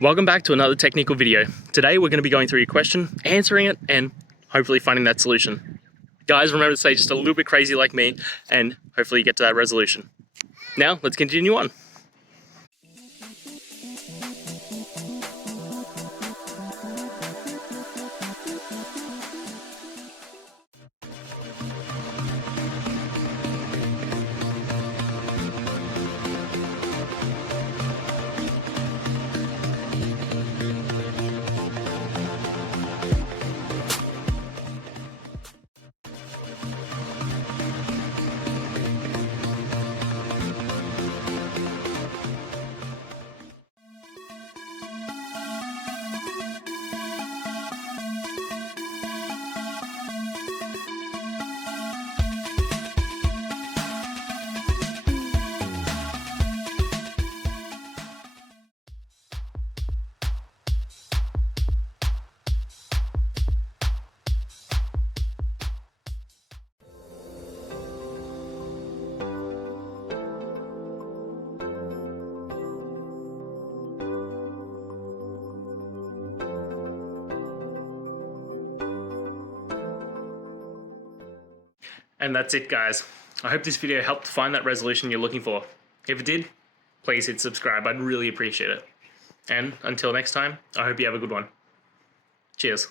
Welcome back to another technical video. Today we're going to be going through your question, answering it, and hopefully finding that solution. Guys, remember to stay just a little bit crazy like me, and hopefully you get to that resolution. Now, let's continue on. And that's it, guys. I hope this video helped find that resolution you're looking for. If it did, please hit subscribe. I'd really appreciate it. And until next time, I hope you have a good one. Cheers.